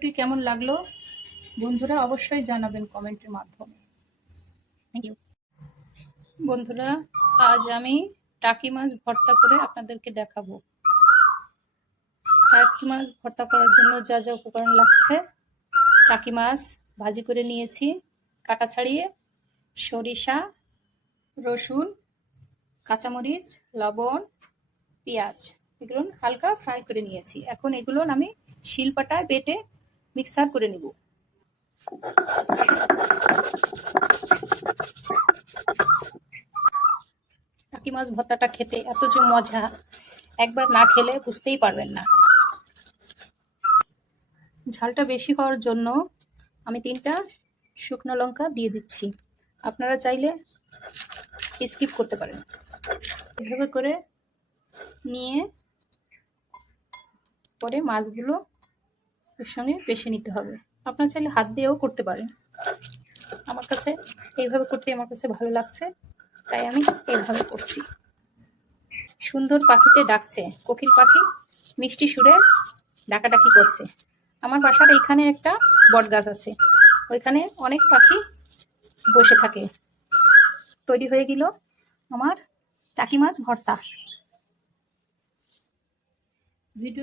ভিডিওটি কেমন লাগলো বন্ধুরা অবশ্যই জানাবেন কমেন্টের মাধ্যমে। Thank you. বন্ধুরা, আজ আমি টাকি মাছ ভর্তা করে আপনাদেরকে দেখাবো। টাকি মাছ ভর্তা করার জন্য যা যা উপকরণ লাগছে: টাকি মাছ ভাজি করে নিয়েছি কাটা ছাড়িয়ে, সরিষা, রসুন, কাঁচামরিচ, লবণ, পেঁয়াজ, এগুলো হালকা ফ্রাই করে নিয়েছি। এখন এগুলো আমি শিলপাটায় বেটে মিক্সার করে নিব। টাকি মাছ ভর্তাটা খেতে এত যে মজা, একবার না খেলে বুঝতেই পারবেন না। ঝালটা বেশি হওয়ার জন্য আমি 3টা শুকনো লঙ্কা দিয়ে দিচ্ছি। আপনারা চাইলে স্কিপ করতে পারেন। এভাবে করে নিয়ে পরে মাছগুলো এর সঙ্গে পেশে নিতে হবে। আপনারা চাইলে হাত দিয়েও করতে পারেন। আমার কাছে এইভাবে করতে আমার কাছে ভালো লাগছে, তাই আমি এইভাবে করছি। সুন্দর পাখিতে ডাকছে, কোকিল পাখি মিষ্টি সুরে ডাকাডাকি করছে। আমার বাসার এইখানে একটা বট গাছ আছে, ওইখানে অনেক পাখি বসে থাকে। তৈরি হয়ে গেল আমার টাকি মাছ ভর্তা। ভিডিও